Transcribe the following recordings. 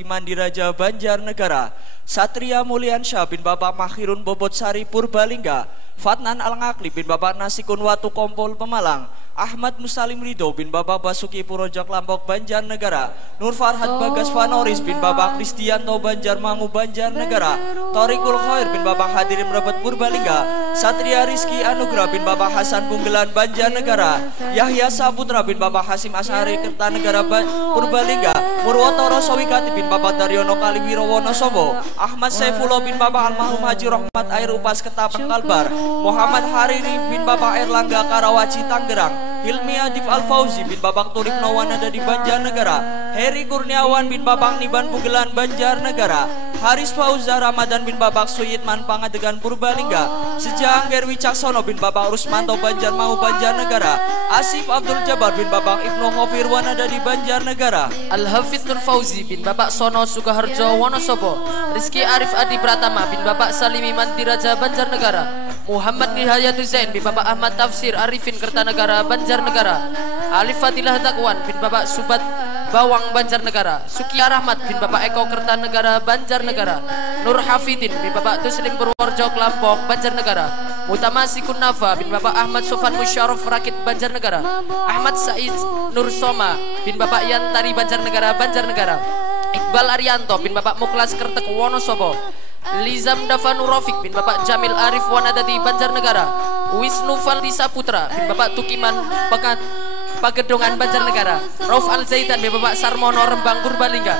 Mandiraja Banjarnegara, Satria Mulyansyah bin Bapak Mahirun Bobotsari Purbalingga, Fatnan Al-Ngakli bin Bapak Nasikun Watu Kompol Pemalang, Ahmad Musalim Ridho bin Bapak Basuki Purojok Lampok Banjarnegara, Nur Farhad Bagas Fanoris bin Bapak Kristianto Banjarmangu Banjarnegara, Torikul Khair bin Bapak Hadirin Merebet Purbalingga, Satria Rizki Anugrah bin Bapak Hasan Bunggelan Banjarnegara, Yahya Saputra bin Bapak Hasim Asyari Kertanegara Purbalingga, Murwotoro Sowikati bin Bapak Daryono Kaliwiro Wonosobo, Ahmad Saifullah bin Bapak Almarhum Haji Rohmat Air Upas Ketapang Kalbar, Muhammad Hariri bin Bapak Erlangga Karawaci Tangerang, Hilmi Adif Al-Fauzi bin Bapak Turip Nawanada di Banjarnegara, Heri Kurniawan bin Bapak Niban Pugelan Banjarnegara, Haris Fauza Ramadan bin Bapak Suyitman Pangadegan Purbalingga, Sejangger Wicaksono bin Bapak Rusmanto Banjarmangu Banjarnegara, Asif Abdul Jabbar bin Bapak Ibnu Khofir Wanada di Banjarnegara, Al-Hafidh Nur Fauzi bin Bapak Sono Sukaharjo Wonosobo, Rizky Arif Adi Pratama bin Bapak Salimi Mandiraja Banjarnegara, Muhammad Nihayatu Zain bin Bapak Ahmad Tafsir Arifin Kertanegara Banjarnegara, Alif Fadilah Takwan bin Bapak Subat Bawang Banjarnegara, Sukia Rahmat bin Bapak Eko Kertanegara Banjarnegara, Nur Hafidin bin Bapak Tuslim Purworejo Klampok Banjarnegara, Mutamasikun Nafa bin Bapak Ahmad Sofan Musyarof Rakit Banjarnegara, Ahmad Said Nur Soma bin Bapak Yantari Banjarnegara Banjarnegara, Iqbal Arianto bin Bapak Muklas Kertek Wonosobo, Lizam Davanu Rofik bin Bapak Jamil Arif Wanadati Banjarnegara, Wisnu Faldi Saputra bin Bapak Tukiman Pagedongan Banjarnegara, Rauf Al-Zaitan bin Bapak Sarmono Rembang Purbalingga,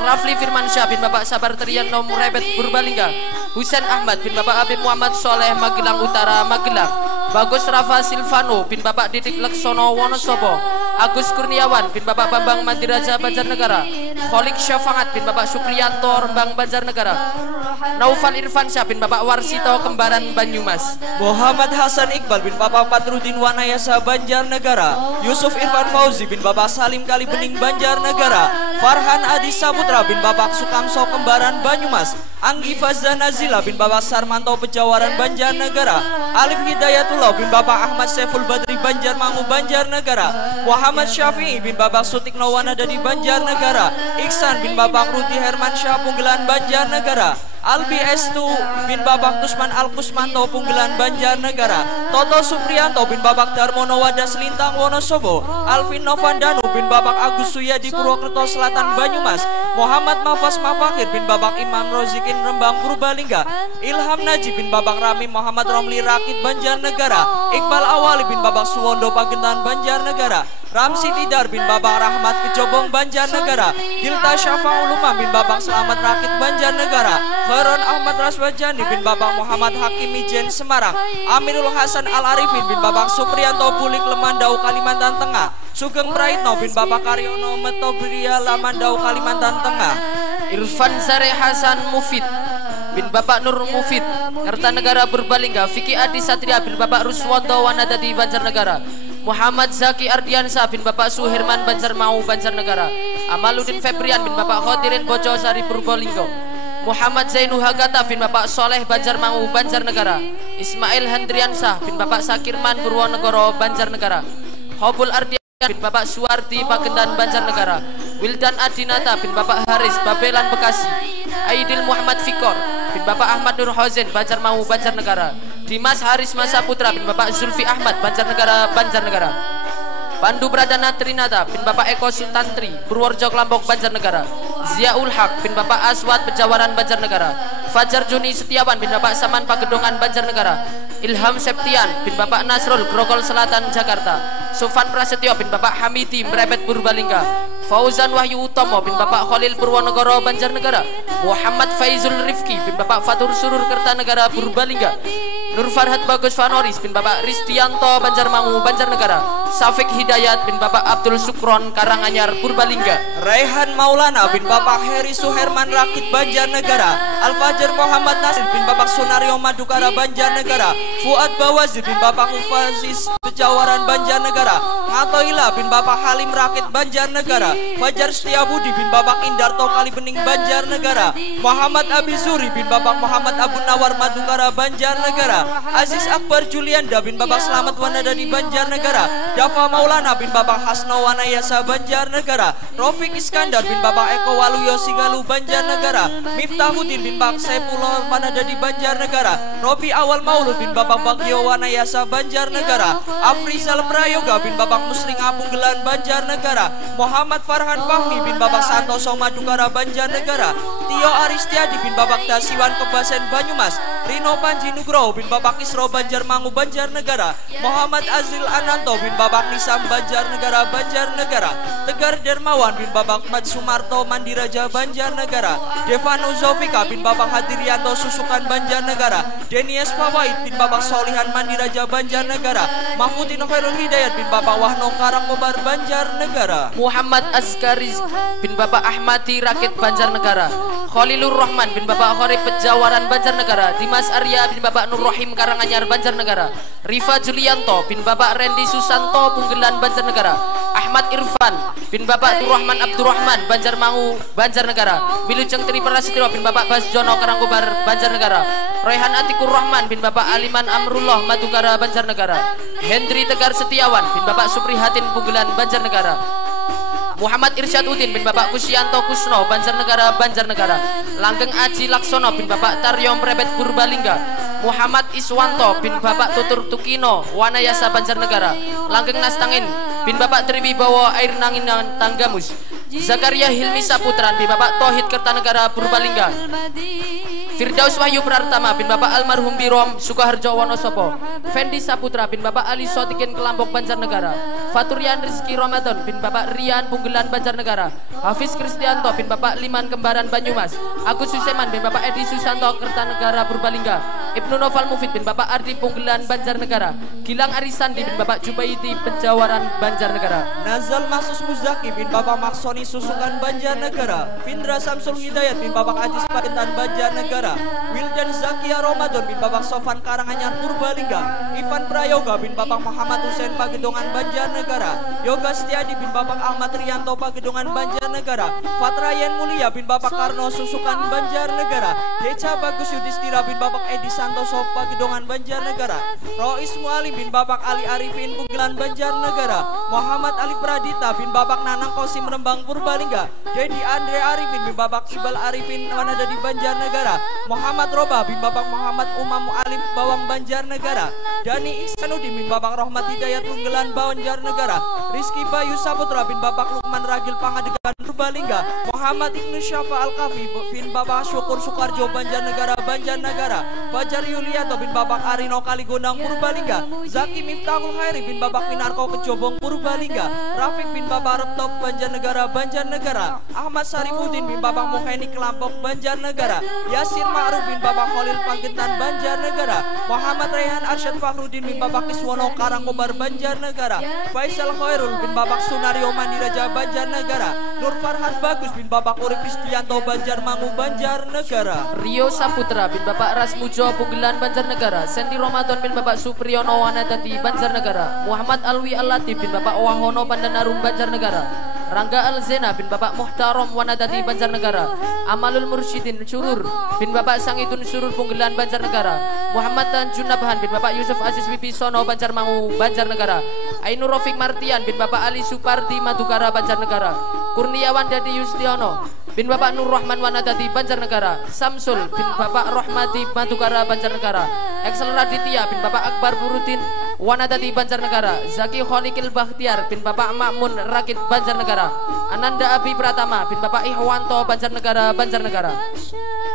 Rafli Firmansyah bin Bapak Sabar Triano Murebet Purbalingga, Husain Ahmad bin Bapak Habib Muhammad Soleh Magelang Utara Magelang, Bagus Rafa Silvano bin Bapak Didik Leksono Wonosobo, Agus Kurniawan bin Bapak Bambang Mandiraja Banjarnegara, Kholik Syafangat bin Bapak Supriyanto Rembang Banjarnegara, Naufal Irfansyah bin Bapak Warsito Kembaran Banyumas, Muhammad Hasan Iqbal bin Bapak Padrudin Wanayasa Banjarnegara, Yusuf Irfan Fauzi bin Bapak Salim Kalibening Banjarnegara, Farhan Adi Saputra bin Bapak Sukamso Kembaran Banyumas, Anggi Fazza Nazila bin Bapak Sarmanto Pejawaran Banjarnegara, Alif Hidayatullah bin Bapak Ahmad Saiful Badri Banjarmangu Banjarnegara, Muhammad Syafi'i bin Bapak Sutikno Wanada di Banjarnegara, Iksan bin Bapak Rudi Hermansyah Punggelan Banjarnegara, Albi Estu bin Bapak Tusman Al-Kusmanto Punggelan Banjarnegara, Toto Supriyanto bin Bapak Darmono Wadas Lintang Wonosobo, Alvin Novandanu bin Bapak Agus Suyadi Purwokerto Selatan Banyumas, Muhammad Mafas Mafakir bin Bapak Imam Rozikin Rembang Purbalingga, Ilham Najib bin Bapak Rami Muhammad Romli Rakit Banjarnegara, Iqbal Awali bin Bapak Suwondo Pagentan Banjarnegara, Ramsi Tidar bin Bapak Rahmat Kejobong Banjarnegara, Dilta Syafa'ul Umam bin Bapak Selamat Rakit Banjarnegara, Kharon Ahmad Raswajani bin Bapak Muhammad Hakim Ijen Semarang, Amirul Hasan Al-Arifin bin Bapak Supriyanto Bulik Lemandau Kalimantan Tengah, Sugeng Praitno bin Bapak Karyono Metobria Lamandau Kalimantan Tengah, Irfan Zare Hasan Mufid bin Bapak Nur Mufid Kertanegara Purbalingga, Vicky Adi Satria bin Bapak Ruswanto Wanadadi Banjarnegara, Muhammad Zaki Ardiansa bin Bapak Suherman Banjarmau Banjarnegara, Amaluddin Febrian bin Bapak Khodirin Bojosari Purbalingga, Muhammad Zainu Hagata bin Bapak Soleh Banjarmangu Banjarnegara, Ismail Hendriansah bin Bapak Sakirman Purwonegoro Banjarnegara, Hobul Ardian bin Bapak Suwardi Pagendan Banjarnegara, Wildan Adinata bin Bapak Haris Babelan Bekasi, Aidil Muhammad Fikor bin Bapak Ahmad Nur Hozen Banjarmangu Banjarnegara, Dimas Haris Masa Putra bin Bapak Zulfi Ahmad Banjarnegara Banjarnegara, Pandu Pradana Trinata bin Bapak Eko Sultantri Purworejo Klampok Banjarnegara, Ziaul Haq bin Bapak Aswad Pejawaran Banjarnegara, Fajar Juni Setiawan bin Bapak Saman Pagedongan Banjarnegara, Ilham Septian bin Bapak Nasrul Grogol Selatan Jakarta, Sufan Prasetyo bin Bapak Hamidi Merebet Purbalingga, Fauzan Wahyu Utomo bin Bapak Khalil Purwonegoro Banjarnegara, Muhammad Faizul Rifki bin Bapak Fatur Surur Kertanegara Purbalingga, Nur Farhad Bagus Fanoris bin Bapak Ristianto Banjarmangu Banjarnegara, Safik Hidayat bin Bapak Abdul Sukron Karanganyar Purbalingga, Raihan Maulana bin Bapak Heri Suherman Rakit Banjarnegara, Al-Fajar Muhammad Nasir bin Bapak Sunario Madukara Banjarnegara, Fuad Bawazir bin Bapak Mufazis Pejawaran Banjarnegara, Ngatoila bin Bapak Halim Rakit Banjarnegara, Fajar Setiabudi bin Bapak Indarto Kalibening Banjarnegara, Muhammad Abizuri bin Bapak Muhammad Abu Nawar Madukara Banjarnegara, Aziz Akbar Julianda bin Bapak Selamat Wanada di Banjarnegara, Dafa Maulana bin Bapak Hasno Wanayasa Banjarnegara, Rofik Iskandar bin Bapak Eko Waluyo Sigalu Banjarnegara, Miftahuddin bin Bapak Saifullah Manadadi Banjarnegara, Robi Awal Maulud bin Bapak Bagio Wanayasa Banjarnegara, Afrizal Prayoga bin Bapak Musling Apung Gelan Banjarnegara, Muhammad Farhan Fahmi bin Bapak Santoso Madukara Banjarnegara, Tio Aristiadi bin Bapak Dasiwan Kebasen Banyumas, Rino Panji Nugroho bin Bapak Isro Banjarmangu Banjarnegara, Muhammad Azril Ananto bin Bapak Nisam Banjarnegara Banjarnegara, Tegar Dermawan bin Bapak Mat Sumarto Mandiraja Banjarnegara, Devanu Zofika bin Bapak Hadirianto Susukan Banjarnegara, Denies Fawait bin Bapak Solihan Mandiraja Banjarnegara, Mahmudin Khairul Hidayat bin Bapak Wahno Karangkobar Banjarnegara, Muhammad Askariz bin Bapak Ahmadi Rakit Banjarnegara, Khalilur Rahman bin Bapak Khori Pejawaran Banjarnegara, Dimas Arya bin Bapak Nur Rohim Karanganyar Banjarnegara, Rifa Julianto bin Bapak Rendi Susanto Punggelan Banjarnegara, Ahmad Irfan bin Bapak Turrahman Abdurrahman Banjarmangu Banjarnegara, Wilujeng Tri Prasetyo bin Bapak Basjono Karangkobar Banjarnegara, Rehan Atikur Rahman bin Bapak Aliman Amrullah Madukara Banjarnegara, Hendri Tegar Setiawan bin Bapak Suprihatin Punggelan Banjarnegara, Muhammad Irsyad Udin bin Bapak Kusyanto Kusno Banjarnegara Banjarnegara, Langgeng Aji Laksono bin Bapak Taryom Prebet Purbalingga, Muhammad Iswanto bin Bapak Tutur Tukino Wanayasa Banjarnegara, Langgeng Nastangin bin Bapak Triwibowo Air Nangin Tanggamus, Zakaria Hilmi Saputran bin Bapak Tohid Kertanegara Purbalingga, Firdaus Wahyu Pratama bin Bapak Almarhum Birom Sukoharjo Wonosobo, Fendi Saputra bin Bapak Ali Sotikin Kelampok Banjarnegara, Faturian Rizky Ramadan bin Bapak Rian Punggelan Banjarnegara, Hafiz Kristianto bin Bapak Liman Kembaran Banyumas, Agus Suseman bin Bapak Edi Susanto Kertanegara Purbalingga, Ibnu Noval Mufid bin Bapak Ardi Punggelan Banjarnegara, Gilang Arisandi bin Bapak Jubaidi Pejawaran Banjarnegara, Nazal Masus Muzaki bin Bapak Maksoni Susukan Banjarnegara, Findra Samsul Hidayat bin Bapak Ajis Paketan Banjarnegara, Wildan Zakia Ramadan bin Bapak Sofan Karanganyar Purbalingga, Ivan Prayoga bin Bapak Muhammad Hussein Pagedongan Banjarnegara, Yoga Setiadi bin Bapak Ahmad Rianto Pagedongan Banjarnegara, Fatrayen Mulia bin Bapak Karno Susukan Banjarnegara, Deca Bagus Yudhistira bin Bapak Edi Santoso Pagedongan Banjarnegara, Rois Mualim bin Bapak Ali Arifin Punggelan Banjarnegara, Muhammad Ali Pradita bin Bapak Nanang Kosim Rembang Purbalingga, Dedi Andre Arifin bin Bapak Ibal Arifin Wanadadi Banjarnegara, Muhammad Roba bin Bapak Muhammad Umam Mu'alim Bawang Banjarnegara, Dani Ihsanuddin bin Bapak Rahmat Hidayat Punggelan Banjarnegara, Rizky Bayu Saputra bin Bapak Lukman Ragil Pangadegan Purbalingga, Muhammad Ibnu Syafa Al-Kafi bin Bapak Syukur Sukarjo Banjarnegara Banjarnegara, Fajar Yulianto bin Bapak Arino Kaligondang Purbalingga, Zaki Miftahul Khairi bin Bapak Minarko Kejobong Purbalingga, Rafiq bin Bapak Reptop Banjarnegara Banjarnegara, Ahmad Sarifuddin bin Bapak Muheni Kelampok Banjarnegara, Yasir Ma'ruf bin Bapak Khalil Pagetan Banjarnegara, Muhammad Rehan Arsyad Fahrudin bin Bapak Kiswono Karangkobar Banjarnegara, Faisal Khairul bin Bapak Sunario Mandiraja Banjarnegara, Nur Farhan Bagus bin Bapak Urip Kristianto Banjarmangu Banjarnegara, Rio Saputra bin Bapak Rasmujo Punggelan Banjarnegara, Sendi Ramadan bin Bapak Supriyono Wanadadi Banjarnegara, Muhammad Alwi Al-Latif bin Bapak Wahono Pandanarum Banjarnegara, Rangga Al-Zena bin Bapak Muhtarom Wanadadi Banjarnegara, Amalul Mursyidin Surur bin Bapak Sangitun Surur Punggelan Banjarnegara, Muhammad Tanjun Nabhan bin Bapak Yusuf Aziz Wibisono Banjarmangu Banjarnegara, Ainur Rofik Martian bin Bapak Ali Supardi Madukara Banjarnegara, Kurniawan Dadi Yustiono bin Bapak Nur Rahman Wanadadi Banjarnegara, Samsul bin Bapak Rohmadi Madukara Banjarnegara, Excel Raditya bin Bapak Akbar Burudin Wanadadi Banjarnegara, Zaki Kholikil Bakhtiar bin Bapak Makmun Rakit Banjarnegara, Ananda Abi Pratama bin Bapak Ihwanto Banjarnegara Banjarnegara,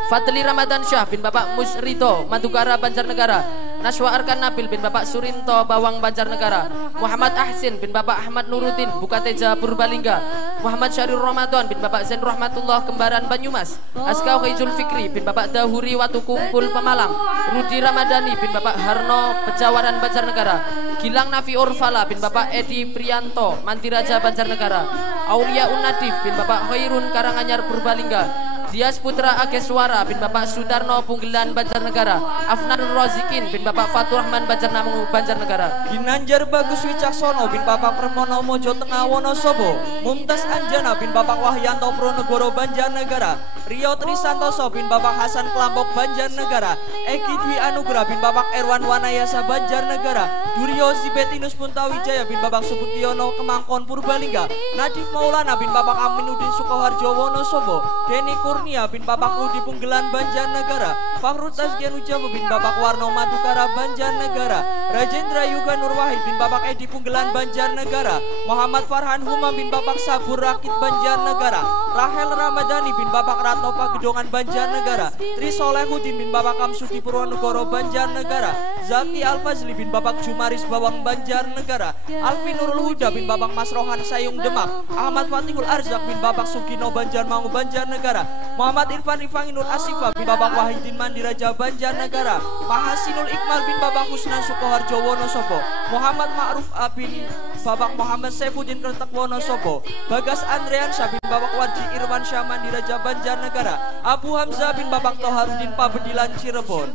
Fadli Ramadan Syah bin Bapak Musrito Madukara Banjarnegara, Naswa Arkan Nabil bin Bapak Surinto Bawang Banjarnegara, Muhammad Ahsin bin Bapak Ahmad Nuruddin Bukateja Purbalingga, Muhammad Syarul Ramadan bin Bapak Zain Rahmatullah Kembaran Banyumas, Askau Khizul Fikri bin Bapak Dahuri Watu Kumpul Pemalang, Rudi Ramadhani bin Bapak Harno Pejawaran Banjarnegara, Gilang Nafi Urfala bin Bapak Edi Prianto Mantiraja Banjarnegara, Aulia Unadif bin Bapak Khairun Karanganyar Purbalingga, Dias Putra Ageswara bin Bapak Sutarno Punggelan Banjarnegara. Afnanur Rozikin bin Bapak Faturrahman Banjarnegara. Ginanjar Bagus Wicaksono bin Bapak Permono Mojo Tengah Wonosobo. Mumtaz Anjana bin Bapak Wahyanto Pronegoro Banjarnegara. Rio Trisantoso bin Bapak Hasan Kelampok Banjarnegara. Eki Dwi Anugrah bin Bapak Erwan Wanayasa Banjarnegara. Duryo Zibetinus Puntawijaya bin Bapak Subukiono Kemangkon Purbalingga. Nadif Maulana bin Bapak Aminuddin Sukoharjo Wonosobo. Denny Kurnia bin Bapak Rudi Punggelan Banjarnegara. Fakhrul Tazkian Ujabu bin Bapak Warno Madukara Banjarnegara. Rajendra Yuga Nurwahid bin Bapak Edi Punggelan Banjarnegara. Muhammad Farhan Humam bin Bapak Sabur Rakit Banjarnegara. Rahel Ramadhani bin Bapak Ratno Pagedongan Banjarnegara. Tri Solehudin bin Bapak Kamsudi Purwonegoro Banjarnegara. Zaki Alfazli bin Bapak Jumaris Bawang Banjarnegara. Alfi Nurul Huda bin Bapak Masrohan Sayung Demak. Ahmad Fatihul Arzak bin Bapak Sugino Banjarmangu Banjarnegara. Muhammad Irfan Rifangi Nur Asifa bin Bapak Wahidin Mandiraja Banjarnegara. Mahasinul Iqmal bin Bapak Husnan Sukoharjo Wonosobo. Muhammad Ma'ruf bin Bapak Muhammad Saifuddin Kertek Wonosobo. Bagas Andreansyah bin Bapak Warji Irwan Syah Mandiraja Banjarnegara. Abu Hamzah bin Bapak Toharudin Pabedilan Cirebon.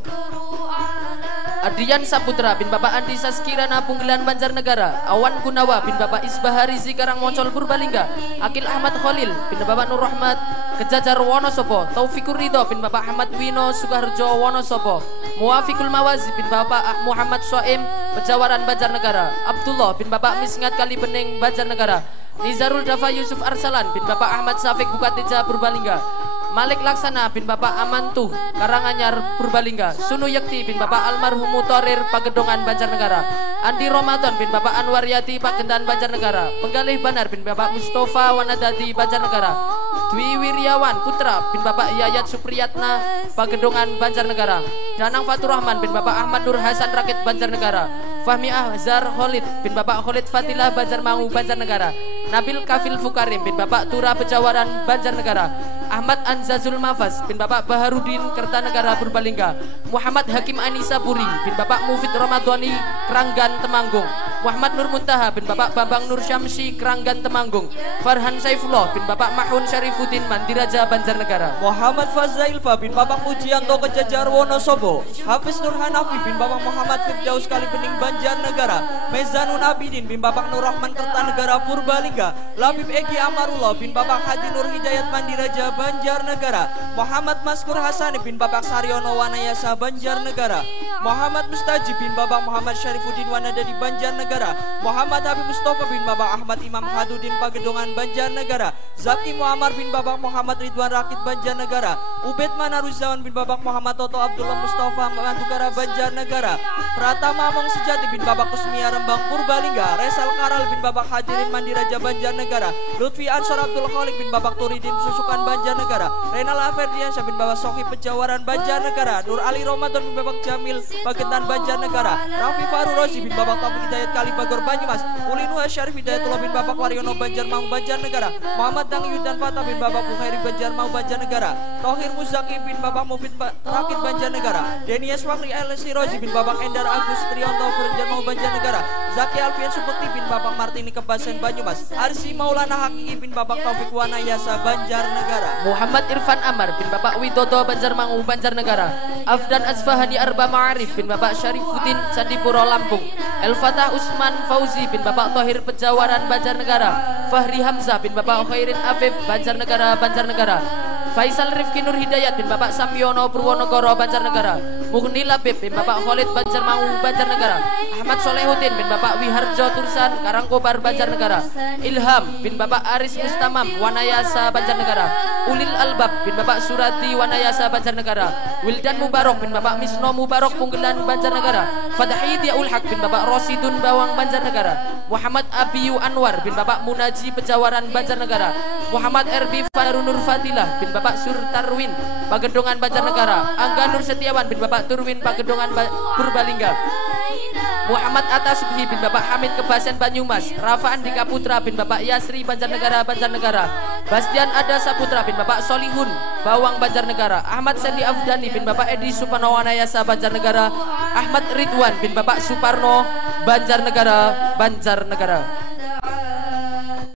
Adrian Saputra bin Bapak Andi Saskirana Punggelan Banjarnegara. Awan Gunawa bin Bapak Isbahari Zikarang Moncol Purbalingga. Akil Ahmad Khalil bin Bapak Nur Rahmat Kejajar Wonosobo. Taufikur Ridho bin Bapak Ahmad Wino Sukoharjo Wonosobo. Muafikul Mawazi bin Bapak Muhammad Soim Pejawaran Banjarnegara. Abdullah bin Bapak Misngat Kalibening Banjarnegara. Nizarul Dafa Yusuf Arsalan bin Bapak Ahmad Safik Bukatija Purbalingga. Malik Laksana bin Bapak Amantuh Karanganyar Purbalingga. Sunu Yakti bin Bapak Almarhum Mutorir Pagedongan Banjarnegara. Andi Ramadan bin Bapak Anwar Yati Pagendan Banjarnegara. Penggalih Banar bin Bapak Mustafa Wanadadi Banjarnegara. Dwi Wiryawan Putra bin Bapak Yayat Supriyatna Pagedongan Banjarnegara. Danang Faturrahman bin Bapak Ahmad Nur Hasan Rakit Banjarnegara. Fahmi Ahzar Khalid bin Bapak Khalid Fatilah Banjarmangu Banjarnegara. Nabil Kafil Fukarim bin Bapak Tura Pejawaran Banjarnegara. Ahmad Anzazul Mafaz bin Bapak Baharudin Kertanegara Purbalingga. Muhammad Hakim Anisa Puri bin Bapak Mufid Ramadhani Keranggan Temanggung. Muhammad Nur Muntaha bin Bapak Bambang Nur Syamsi Keranggan Temanggung. Farhan Saifullah bin Bapak Mahun Syarifuddin Mandiraja Banjarnegara. Muhammad Fazailfa bin Bapak Pujianto Kejajar Wonosobo. Hafiz Nur Hanafi bin Bapak Muhammad Firdaus Kalibening Banjarnegara. Mezanun Abidin bin Bapak Nur Rahman Kertanegara Purbalingga. Labib Egi Amarullah bin Bapak Hadi Nur Hidayat Mandiraja Banjarnegara. Muhammad Maskur Hasani bin Bapak Saryono Wanayasa Banjarnegara. Muhammad Mustajib bin Bapak Muhammad Syarifuddin Wanadadi Banjarnegara. Muhammad Habib Mustafa bin Bapak Ahmad Imam Hadudin Pagedongan Banjarnegara. Zaki Muammar bin Bapak Muhammad Ridwan Rakit Banjarnegara. Ubed Manaruzawan bin Bapak Muhammad Toto Abdullah Mustafa Mandukara Banjarnegara. Pratama Among Sejati bin Bapak Kusmia Rembang Purbalingga. Resal Karal bin Bapak Hajirin Mandiraja Banjarnegara. Lutfi Ansor Abdul Khalik bin Bapak Turidin Susukan Banjarnegara. Renal Aferdiansyah bin Bapak Sohib Pejawaran Banjarnegara. Nur Ali Ramadan bin Bapak Jamil Pagentan Banjarnegara. Rafi Faru Rozi bin Bapak Taufik Hidayat Kalibagor Banyumas. Ulinu Syarif Hidayatullah bin Bapak Waryono Banjarmangu Banjarnegara. Muhammad Dang Yudan Fatah bin Bapak Bukhairi Banjarmangu Banjarnegara. Tohir Muzaki bin Bapak Mufid Rakit Banjarnegara. Denias Wakri Elsi Rozi bin Bapak Endar Agus Trianto Banjarmangu Banjarnegara. Zaki Alfian Supekti bin Bapak Martini Kebasen Banyumas. Arsi Maulana Hakiki bin Bapak Taufik Wanayasa Banjarnegara. Muhammad Irfan Amar bin Bapak Widodo Banjarmangu Banjarnegara. Afdan Azfahani Arba Ma'arif bin Bapak Syarifuddin Candipuro Lampung. El Fatah Usman Fauzi bin Bapak Tohir Pejawaran Banjarnegara. Fahri Hamzah bin Bapak Khairin Afif Banjarnegara Banjarnegara. Faisal Rifki Nur Hidayat bin Bapak Samyono Purwonegoro Banjarnegara. Mughni Labib bin Bapak Khalid Banjarmangu Banjarnegara. Ahmad Solehuddin bin Bapak Wiharjo Tursan Karangkobar Banjarnegara. Ilham bin Bapak Aris Mustamam Wanayasa Banjarnegara. Ulil Albab bin Bapak Surati Wanayasa Banjarnegara. Wildan Mubarok bin Bapak Misno Mubarok Punggelan Banjarnegara. Fadahi Diaul Haq bin Bapak Rosidun Bawang Banjarnegara. Muhammad Abiyu Anwar bin Bapak Munaji Pejawaran Banjarnegara. Muhammad Erbi Farunur Fadilah bin Bapak Surtarwin Pagedongan Banjarnegara. Angga Nur Setiawan bin Bapak Turwin Pagedongan Purbalingga. Muhammad Atta Subhi bin Bapak Hamid Kebasen Banyumas. Rafa Andika Putra bin Bapak Yasri Banjarnegara Banjarnegara. Bastian Ada Saputra bin Bapak Solihun Bawang Banjarnegara. Ahmad Sendi Afdani bin Bapak Edi Supano Wanayasa Banjarnegara. Ahmad Ridwan bin Bapak Suparno Banjarnegara Banjarnegara.